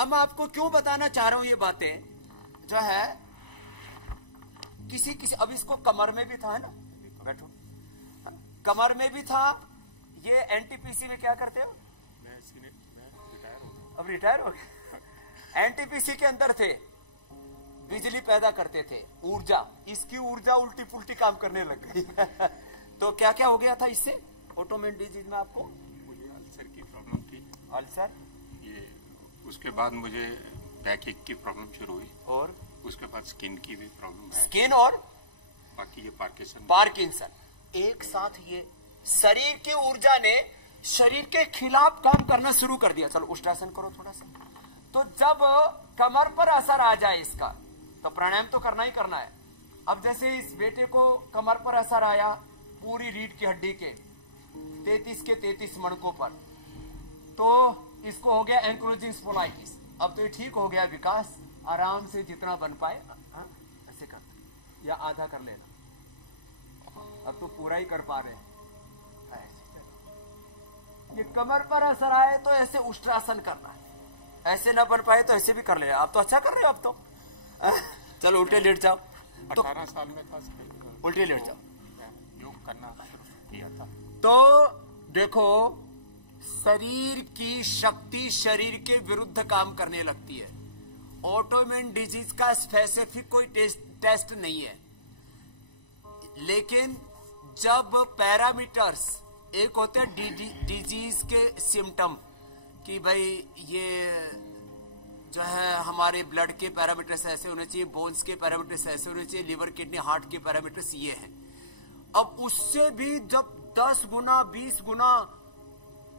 अब मैं आपको क्यों बताना चाह रहा हूं ये बातें जो है, किसी अब इसको कमर में भी था, है ना, बैठो, कमर में भी था। ये एनटीपीसी में क्या करते हो? अब रिटायर हो गए। एनटीपीसी के अंदर थे, बिजली पैदा करते थे, ऊर्जा, इसकी ऊर्जा उल्टी पुल्टी काम करने लग गई। तो क्या क्या हो गया था इससे ऑटोइम्यून डिजीज में? आपको मुझे अल्सर की प्रॉब्लम थी। अल्सर, ये उसके बाद मुझे बैक एक की प्रॉब्लम शुरू हुई, और उसके बाद स्किन की भी प्रॉब्लम है, स्किन, और बाकी ये पार्किंसन। एक साथ ये शरीर की ऊर्जा ने शरीर के खिलाफ काम करना शुरू कर दिया। चलो उष्टासन करो थोड़ा सा। तो जब कमर पर असर आ जाए इसका, तो प्राणायाम तो करना ही करना है। अब जैसे इस बेटे को कमर पर असर आया, पूरी रीढ़ की हड्डी के 33 के 33 मणकों पर, तो इसको हो गया एंक्लोजिंग स्पोलाइटिस। अब तो ये ठीक हो गया, विकास आराम से जितना बन पाए ऐसे कर, या आधा कर लेना, अब तो पूरा ही कर पा रहे हैं। ये कमर पर असर आए तो ऐसे उष्ट्रासन करना है, ऐसे ना बन पाए तो ऐसे भी कर ले। आप तो अच्छा कर रहे हो अब तो। चलो उल्टे लेट जाओ। 18 साल में था, उल्टे लेट जाओ, योग करना शुरू किया था। तो देखो, शरीर की शक्ति शरीर के विरुद्ध काम करने लगती है। ऑटोइम्यून डिजीज का स्पेसिफिक कोई टेस्ट नहीं है, लेकिन जब पैरामीटर्स, एक होते हैं डिजीज के सिम्टम, कि भाई ये जो है हमारे ब्लड के पैरामीटर्स ऐसे होने चाहिए, बोन्स के पैरामीटर्स ऐसे होने चाहिए, लिवर किडनी हार्ट के पैरामीटर्स ये हैं। अब उससे भी जब 10 गुना 20 गुना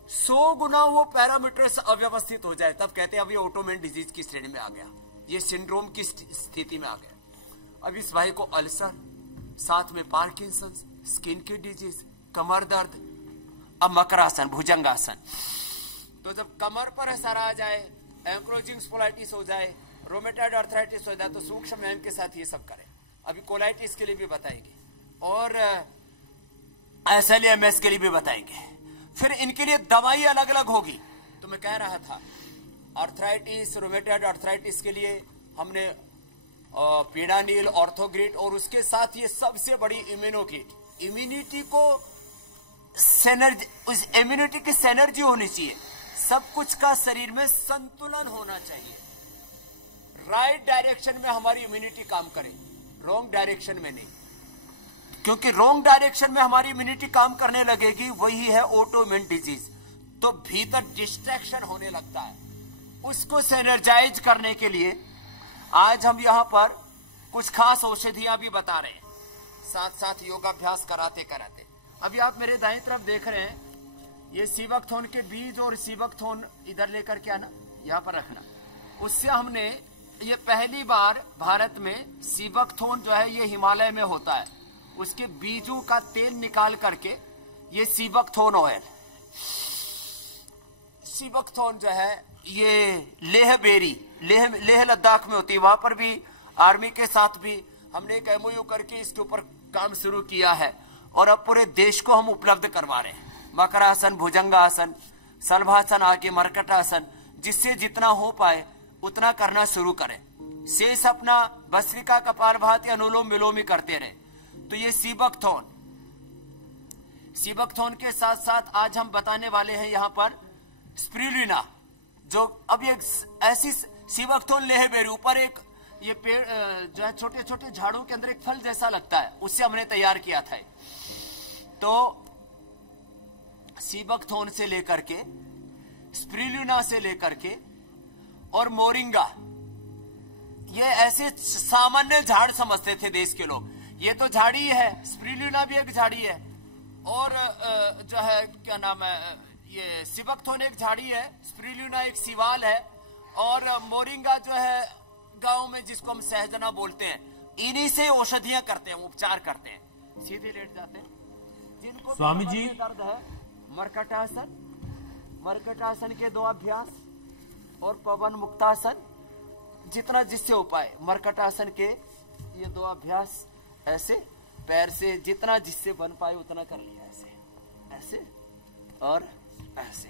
100 गुना वो पैरामीटर्स अव्यवस्थित हो जाए, तब कहते हैं अब ये ऑटोइम्यून डिजीज की श्रेणी में आ गया, ये सिंड्रोम की स्थिति में आ गया। अब इस भाई को अल्सर, साथ में पार्किंसंस, स्किन की डिजीज, कमर दर्द, अब मकरासन, भुजंगासन। तो जब कमर पर असर आ जाए, एंक्लोजिंग स्पोलाइटिस हो जाए, रोमेटॉइड आर्थराइटिस हो जाए, तो सूक्ष्म व्यायाम के साथ ये सब करें। अभी कोलाइटिस के लिए भी बताएंगे और एसएलएमएस के लिए भी बताएंगे। फिर इनके लिए दवाई अलग अलग होगी। तो मैं कह रहा था, आर्थराइटिस, रोमेटॉइड आर्थराइटिस के लिए हमने पीडानिल, ऑर्थोग्रिड, और उसके साथ ये सबसे बड़ी इम्यूनोकिट, इम्यूनिटी को उस इम्यूनिटी की सिनर्जी होनी चाहिए, सब कुछ का शरीर में संतुलन होना चाहिए। राइट डायरेक्शन में हमारी इम्यूनिटी काम करे, रॉन्ग डायरेक्शन में नहीं, क्योंकि रॉन्ग डायरेक्शन में हमारी इम्यूनिटी काम करने लगेगी, वही है ऑटोइम्यून डिजीज। तो भीतर डिस्ट्रैक्शन होने लगता है, उसको सेनर्जाइज करने के लिए आज हम यहां पर कुछ खास औषधियां भी बता रहे हैं, साथ साथ योगाभ्यास कराते कराते। अभी आप मेरे दाईं तरफ देख रहे हैं, ये सीबकथोर्न के बीज और सीबकथोर्न इधर लेकर के आना, यहां पर रखना। उससे हमने ये पहली बार भारत में सीबकथोर्न जो है ये हिमालय में होता है, उसके बीजों का तेल निकाल करके ये सीबकथोर्न ऑयल, सीबकथोर्न जो है ये लेह बेरी, लेह लद्दाख में होती है, वहां पर भी आर्मी के साथ भी हमने एक एमओयू करके इसके ऊपर काम शुरू किया है, और अब पूरे देश को हम उपलब्ध करवा रहे हैं। मकरासन, भुजंगासन, शलभासन, आगे मरकटासन, जिससे जितना हो पाए उतना करना शुरू करें। शेष अपना भस्त्रिका, कपालभाति, अनुलोम विलोम ही करते रहे। तो ये सीबकथोर्न, सीबकथोर्न के साथ साथ आज हम बताने वाले हैं यहां पर स्पिरुलिना, जो अब ये ऐसी सीबकथोर्न लेह बेरी, ऊपर एक ये पेड़ जो है छोटे छोटे झाड़ों के अंदर एक फल जैसा लगता है, उससे हमने तैयार किया था। तो सीबकथोर्न से लेकर के, स्पिरुलिना से लेकर के और मोरिंगा, ये ऐसे सामान्य झाड़ समझते थे देश के लोग। ये तो झाड़ी है, स्पिरुलिना भी एक झाड़ी है, और जो है क्या नाम है, ये सीबकथोर्न एक झाड़ी है, स्पिरुलिना एक सिवाल है, और मोरिंगा जो है गांव में जिसको हम सहजना बोलते हैं, इन्हीं से औषधियां करते हैं, उपचार करते हैं। सीधे लेट जाते हैं। जिनको स्वामी जी दर्द है, मरकटासन, मरकटासन के 2 अभ्यास, और पवन मुक्तासन, जितना जिससे हो पाए। मरकटासन के ये 2 अभ्यास, ऐसे पैर से जितना जिससे बन पाए उतना कर लिया, ऐसे ऐसे और ऐसे।